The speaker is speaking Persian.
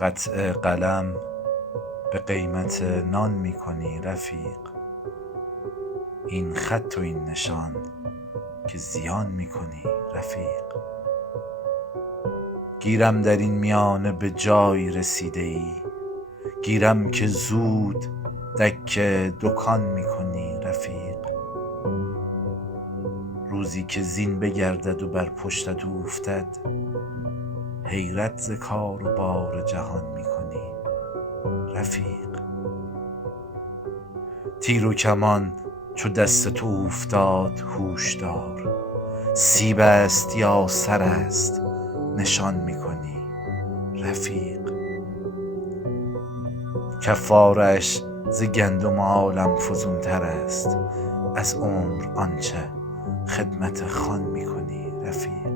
قطع قلم به قیمت نان می کنی رفیق، این خط و این نشان که زیان می کنی رفیق. گیرم در این میانه به جایی رسیده ای، گیرم که زود دکه دکان می کنی رفیق. روزی که زین بگردد و بر پشتت اوفتد، حیرت ز کار و بار جهان می کنی رفیق. تیر و کمان چو دست تو اوفتاد هوش دار، سیب است یا سر است نشان می کنی رفیق. کفارش ز گندم عالم فزون تر است، از عمر آنچه خدمت خوان می کنی رفیق.